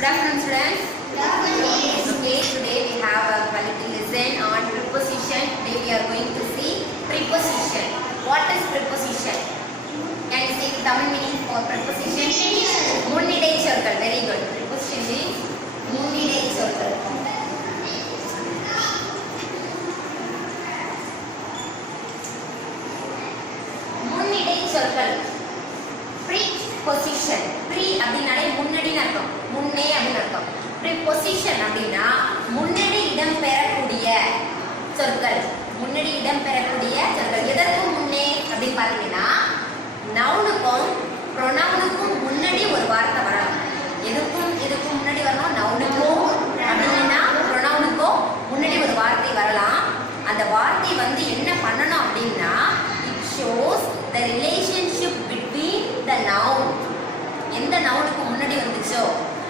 Good afternoon, students. Good afternoon. Okay, today we have a quality lesson on preposition. Today we are going to see preposition. What is preposition? Can you say the Tamil meaning for preposition? முன்னிடை சொற்கள். Very good. Preposition means முன்னிடை சொற்கள். முன்னிடை சொற்கள். Preposition. Pre அப்படினாலே முன்னாடின்னு அர்த்தம். முன்னே அப்படின்னு அர்த்தம். Preposition அப்படினா முன்னாடி இடம் பெறக்கூடிய சொற்கள். முன்னாடி இடம் பெறக்கூடிய சொற்கள். எதற்கு முன்னே அப்படி பாத்தீங்கன்னா நவுனுக்கும் ப்ரோனவுனுக்கும் முன்னாடி ஒரு வார்த்தை வரணும். எதுக்கும் முன்னாடி வரணும். நவுனுக்கும் அப்படினா ப்ரோனவுனுக்கும் முன்னாடி ஒரு வார்த்தை வரலாம். அந்த வார்த்தை வந்து என்ன பண்ணணும் அப்படினா it shows the relationship between the noun. எந்த நவுனுக்கு முன்னாடி வந்துச்சோ,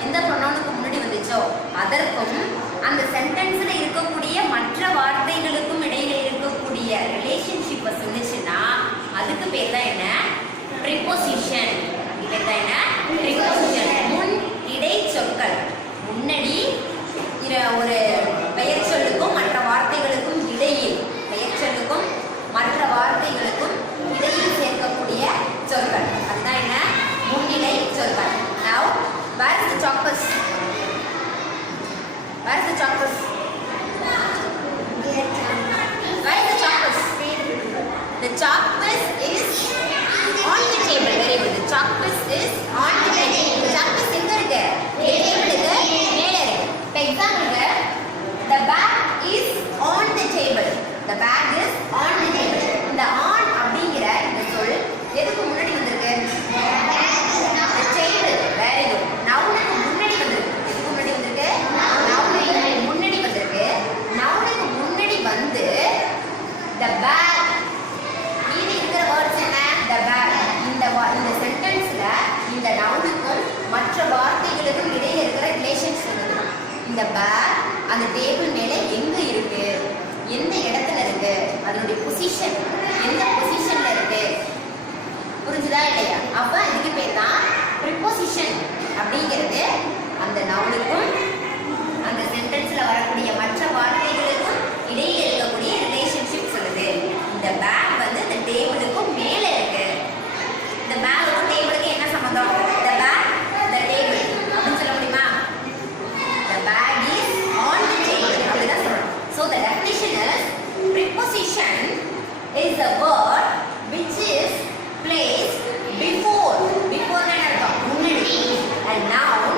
எந்த ப்ரோனவுனுக்கு முன்னாடி வந்துச்சோ அதற்கும் அந்த சென்டென்ஸ்ல இருக்கக்கூடிய மற்ற வார்த்தைகளுக்கும் இடையில இருக்கக்கூடிய ரிலேஷன்ஷிப்பை சொன்னுச்சுன்னா அதுக்கு பேர் தான் என்ன? ப்ரிபோசிஷன். பேர் தான் என்ன? ப்ரிபோசிஷன். முன் இடை சொற்கள். முன்னாடி ஒரு பெயர் சொல்லுக்கும் மற்ற வார்த்தைகளுக்கும் இடையில், பெயர் சொல்லுக்கும் மற்ற வார்த்தைகளுக்கும் இடையில் சேர்க்கக்கூடிய சொற்கள். அதுதான் என்ன? முன்னிலை சொற்கள். Now, where is the chalkbus? Where is the chalkbus? Where is the chalkbus? The chalkbus is on the table. Very good. The chalkbus is on the table. The chalkbus எங்க இருக்கு? டேபிளுக்கு மேல இருக்கு. For example, the bag is on the table. The bag is on the table. இந்த on அப்படிங்கிற இந்த சொல் எதுக்கு முன்னாடி வந்திருக்கு? The table. Very good. நவுனுக்கு முன்னாடி வந்திருக்கு. எதுக்கு முன்னாடி வந்திருக்கு? நவுனுக்கு முன்னாடி வந்திருக்கு. நவுனுக்கு முன்னாடி வந்து the bag. மீதி இருக்கிற வேர்ட்ஸ் என்ன? The bag. இந்த சென்டென்ஸ்ல இந்த நவுனுக்கும் மற்ற வார்த்தைகளுக்கும் இடையில இருக்கிற ரிலேஷன்ஸ் சொல்லுது. இந்த பேக் அந்த டேபிள் மேல எங்க இருக்கு? எந்த இடத்துல இருக்கு? அதனுடைய பொசிஷன் எந்த பொசிஷன்ல இருக்கு? புரிஞ்சுதா இல்லையா? அப்ப இதுக்கு பேர் தான் ப்ரிபோசிஷன். அப்படிங்கிறது அந்த நவுனுக்கும் அந்த சென்டென்ஸ்ல வரக்கூடிய மற்ற வார்த்தைகளுக்கும் இடையே இருக்கக்கூடிய ரிலேஷன்ஷிப் சொல்லுது. இந்த பேக் வந்து இந்த டேபிளுக்கும் மேல இருக்கு. இந்த பேக்குக்கும் டேபிளுக்கும் என்ன சம்பந்தம்? the bag, the table அப்படின்னு சொல்ல முடியுமா? The bag is on the table அப்படிதான் சொல்லணும். So the definition is preposition is a word which is placed before என்ன அர்த்தம்? முன்னாடி a noun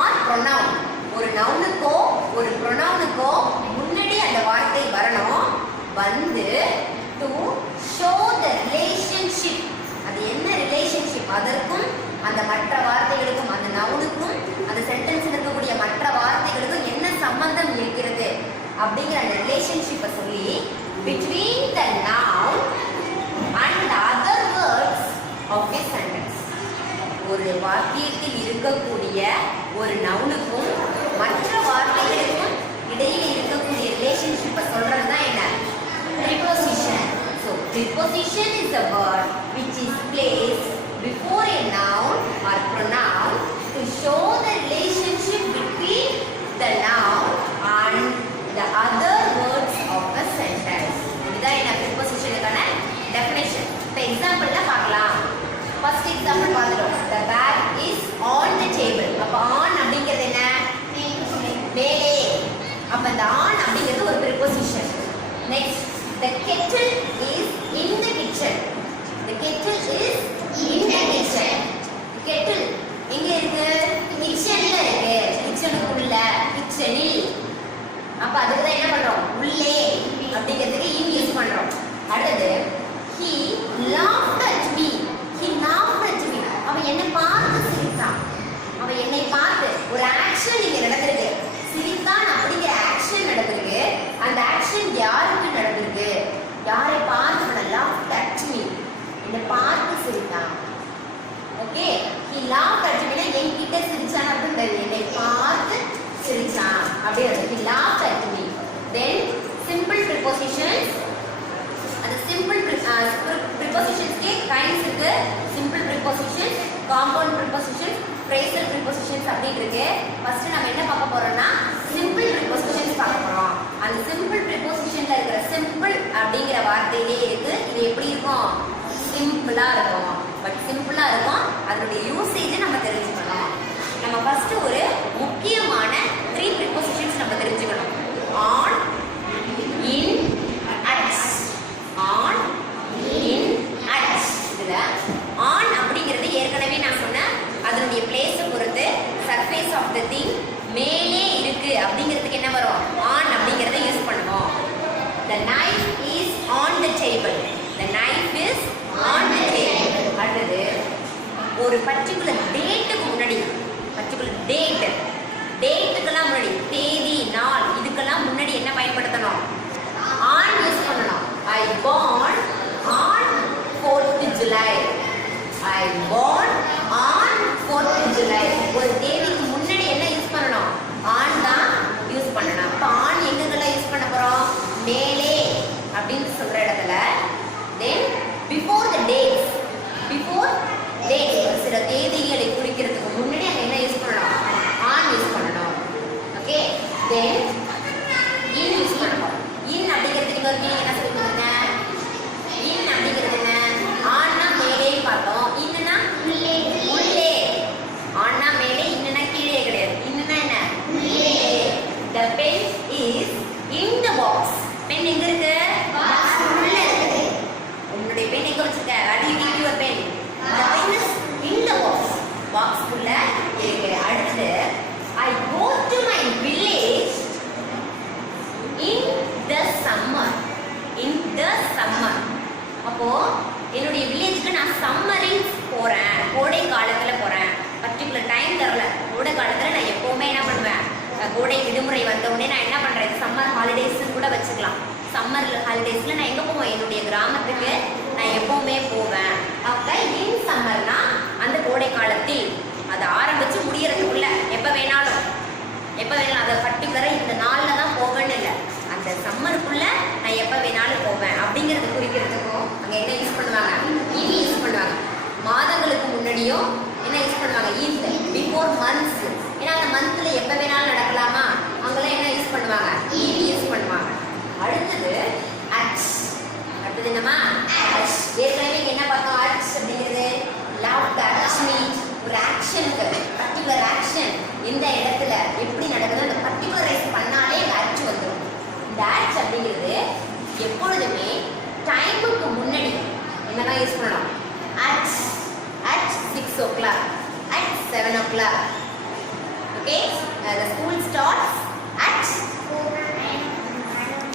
or pronoun. ஒரு நவுனுக்கோ ஒரு ப்ரொனவுனுக்கோ முன்னாடி அந்த வார்த்தை வரணும். வந்து to show the relationship. அது என்ன ரிலேஷன்ஷிப்? அதற்கும் அந்த மற்ற வார்த்தைகளுக்கும் அந்த நவுனுக்கும் அந்த சென்டென்ஸ்ல இருக்கக்கூடிய மற்ற வார்த்தைகளுக்கும் என்ன சம்பந்தம் இருக்கிறது அப்படிங்கிற அந்த ரிலேஷன்ஷிப்பை சொல்லி between the noun and the other words of a sentence. ஒரு வாக்கியத்தில் இருக்கக்கூடிய ஒரு நவுனுக்கும் மற்ற வார்த்தைகளுக்கும் இடையில இருக்கக்கூடிய ரிலேஷன்ஷிப்பை சொல்றது தான் என்ன? preposition. So preposition is a word which is placed before a noun or pronoun to show the relationship between the noun and the other words of a sentence. இதுதான் என்ன prepositionக்கான definition. இப்போ எக்ஸாம்பிள்ல பார்க்கலாம். ஃபர்ஸ்ட் எக்ஸாம்பிள் பார்த்துட்டோம். The bag is on the table. அப்ப on அப்படிங்கிறது என்ன? மேலே. அப்ப the on அப்படிங்கிறது ஒரு preposition. Next, the kettle is in the kitchen. The kettle is in the kitchen. Kettle எங்க இருக்கு? கிச்சன்ல இருக்கு. கிச்சனுக்குள்ள, கிச்சனில். அப்ப அதுக்கு தான் என்ன பண்றோம்? உள்ளே அப்படிங்கிறதுக்கு in யூஸ் பண்றோம். அடுத்து he laughed at me. He laughed at me. அவன் என்னை பார்த்து சிரித்தான். அவன் என்னை பார்த்து ஒரு ஆக்ஷன் இங்க நடந்திருக்கு. சிரித்தான் அப்படிங்கிற ஆக்ஷன் நடந்திருக்கு. அந்த ஆக்ஷன் யாருக்கு நடந்திருக்கு? யாரை பார்த்து? laughed at me. என்னை பார்த்து சிரித்தான். Okay, he laughed at me என்கிட்ட சிரிச்சான் அப்படின்றது. என்னை பார்த்து சிரிச்சான் அப்படின்றது. he laughed at me. Then simple prepositions. அந்த simple prepositions के kinds இருக்கு. simple prepositions, compound prepositions, phrasal prepositions அப்படி சப்ஜெக்ட் இருக்கு. ஃபர்ஸ்ட் நம்ம என்ன பார்க்க போறோம்னா சிம்பிள் ப்ரிபோசிஷன்ஸ் பார்க்க போறோம். அந்த சிம்பிள் ப்ரிபோசிஷன்ல இருக்கிற சிம்பிள் அப்படிங்கிற வார்த்தையிலே இருக்கு. இது எப்படி இருக்கும்? சிம்பிளா இருக்கும். பட் சிம்பிளா இருக்கும். அதனுடைய யூசேஜ் நம்ம தெரிஞ்சுக்கணும். நம்ம ஃபர்ஸ்ட் ஒரு முக்கியமான 3 ப்ரிபோசிஷன்ஸ் நம்ம தெரிஞ்சுக்கணும். on, in, at. on, in, at. இதுல on அப்படிங்கிறது ஏற்கனவே நான் சொன்னேன். அதனுடைய பிளேஸை பொறுத்து சர்ஃபேஸ் ஆஃப் தி திங் மேலே இருக்கு அப்படிங்கிறதுக்கு என்ன வரும்? on அப்படிங்கிறத யூஸ் பண்ணுவோம். The knife is on the table. The knife is on the table. அடுத்து ஒரு பர்టిక్యులர் டேட்டுக்கு முன்னாடி பர்టిక్యులர் டேட்டுக்கெல்லாம் முன்னாடி தேதி நாள் இதுக்கெல்லாம் முன்னாடி என்ன பயன்படுத்தணும்? on யூஸ் பண்ணணும். I born on 4th July. I born on 4th July. ஒரு தேதிக்கு முன்னாடி என்ன யூஸ் பண்ணணும்? on தான் யூஸ் பண்ணணும். அப்ப on எங்கெல்லாம் யூஸ் பண்ண போறோம்? மேலே அப்படின்னு சொல்ற இடத்துல. then before the dates. before dates சில தேதிகளை குறிக்கிறதுக்கு முன்னாடி அங்க என்ன யூஸ் பண்ணணும்? on யூஸ் பண்ணணும். ஓகே. then in யூஸ் பண்ணணும். in அப்படிங்கிறதுக்கு ஒரு மீனிங் என்ன சொல்லிருக்கீங்க? in அப்படிங்கிறது என்ன? onனா மேலே பார்த்தோம். இன்னனா உள்ளே. உள்ளே. onனா மேலே, இன்னனா கீழே கிடையாது. இன்னனா என்ன? உள்ளே. the pen is in the box. pen எங்க இருக்கு? பாக்ஸ் உள்ள இருக்கு. உங்களுடைய பென் எங்க வச்சிருக்க? where do you keep your pen? the pen is in the box. Box உள்ள இருக்கு. அடுத்து I go to my village in the summer. in the summer. அப்போ என்னுடைய வில்லேஜ்க்கு நான் சம்மரில் போறேன். கோடை காலத்துல போறேன். பர்టిక్యులர் டைம் தரல. கோடை காலத்துல நான் எப்பவுமே என்ன பண்ணுவேன்? கோடை விடுமுறை வந்த உடனே நான் என்ன பண்றேன்? சம்மர் ஹாலிடேஸ் கூட வச்சுக்கலாம். சம்மர் ஹாலிடேஸ்ல நான் எங்க போவேன்? என்னுடைய கிராமத்துக்கு நான் எப்பவுமே போவேன். அப்ப இன் சம்மர்னா அந்த கோடை காலத்தில் அது ஆரம்பிச்சு முடியறதுக்குள்ள எப்ப வேணாலும் அதை பர்టిక్యులரா இந்த நாள்ல தான் போவேன்னு இல்லை. அந்த சம்மருக்குள்ள நான் எப்ப வேணாலும் போவேன் அப்படிங்கறத குறிக்கிறதுக்கும் அங்க என்ன யூஸ் பண்ணுவாங்க? இன் யூஸ் பண்ணுவாங்க. மாதங்களுக்கு முன்னாடியும் என்ன யூஸ் பண்ணுவாங்க? இன். Before months. ஏன்னா அந்த மந்த்ல எப்ப வேணாலும் நடக்கலாமா? அங்கெல்லாம் என்ன யூஸ் பண்ணுவாங்க? இன் யூஸ் பண்ணுவாங்க. அடுத்தது அட். அடுத்தது என்னமா? அட். ஏற்கனவே என்ன பார்த்தோம்? அட் அப்படிங்கிறது லவ் டச் மீட் ஒரு ஆக்ஷனுக்கு பர்టిక్యులர் ஆக்ஷன் இந்த இடத்துல எப்படி நடக்குது அந்த பர்టిక్యులரைஸ் பண்ணாலே அட் வந்துடும். இந்த அட் அப்படிங்கிறது எப்பொழுதுமே டைமுக்கு முன்னாடி என்னதான் யூஸ் பண்ணணும்? At 6 o'clock, at 7 o'clock. Okay, the school starts at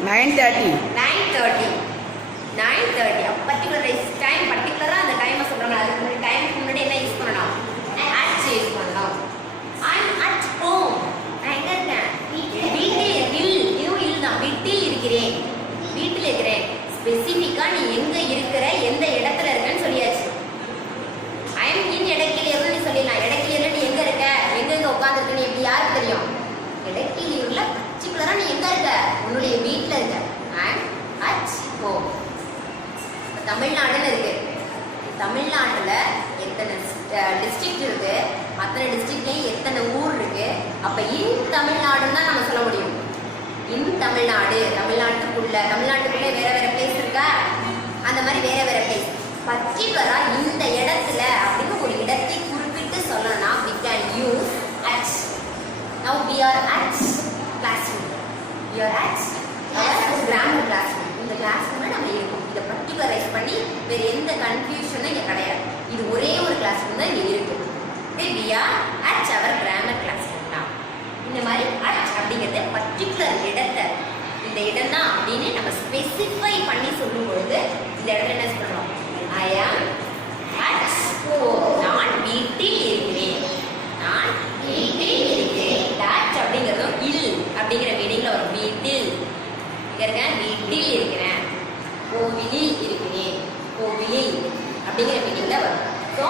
9:30. 9:30. A particular time, particular அந்த டைமை சொல்றாங்க. அதுக்கு டைமுக்கு முன்னாடி என்ன யூஸ் பண்ணணும்? at யூஸ் பண்ணணும். I'm at home. நான் எங்க இருக்கேன்? வீட்டில். இதுவும் இல்லதான். வீட்டில் இருக்கிறேன். வீட்டில் இருக்கிறேன். ஸ்பெசிஃபிக்கா நீ எங்க இருக்கிற, எந்த இடத்துல இருக்கன்னு சொல்லியாச்சு. I'm in எடக்கிலியூர்னு சொல்லிடலாம். எடக்கிலியூர்ல நீ எங்க இருக்க, எங்க உட்காந்துருக்கன்னு எப்படி யாருக்கு தெரியும்? எடக்கிலியூர்ல பர்టిక్యులரா நீ எங்க இருக்க? உன்னுடைய வீட்டில் இருக்க. I'm at home. தமிழ்நாடுன்னு இருக்கு. தமிழ்நாட்டில் எத்தனை டிஸ்ட்ரிக்ட் இருக்கு, அத்தனை டிஸ்ட்ரிக்ட்லேயும் எத்தனை ஊர் இருக்கு. அப்போ இன் தமிழ்நாடுன்னு தான் நம்ம சொல்ல முடியும். இன் தமிழ்நாடு, தமிழ்நாட்டுக்குள்ளே வேற பிளேஸ் இருக்கா? அந்த மாதிரி வேற பிளேஸ். பர்టిక్యులரா இந்த இடத்துல அப்படின்னு ஒரு இடத்தை குறிப்பிட்டு சொல்லணும்னா we can use at. Now we are at classroom. We are at our grammar classroom. இந்த கிளாஸ்ரூம்ல நம்ம இருக்கோம். இதை பர்టిక్యులரைஸ் பண்ணி வேற எந்த கன்ஃபியூஷனும் இங்கே கிடையாது. இது ஒரே ஒரு கிளாஸ்ரூம் தான் இங்கே இருக்கு. we are at our grammar classroom. இந்த மாதிரி at அப்படிங்கிறது பர்టిక్యులர் இடத்தை, இந்த இடம் தான் அப்படின்னு நம்ம ஸ்பெசிஃபை பண்ணி சொல்லும் பொழுது இந்த இடத்துல என்ன சொல்றோம்? I am at home. நான் வீட்டில் இருக்கிறேன். நான் வீட்டில் இருக்கிறேன். that அப்படிங்கிறதும் இல் அப்படிங்கிற மீனிங்ல வரும். வீட்டில் இருக்கேன், வீட்டில் இருக்கிறேன். கோவிலில் இருக்கிறேன். கோவிலில் அப்படிங்கிற மீனிங்ல வரும். ஸோ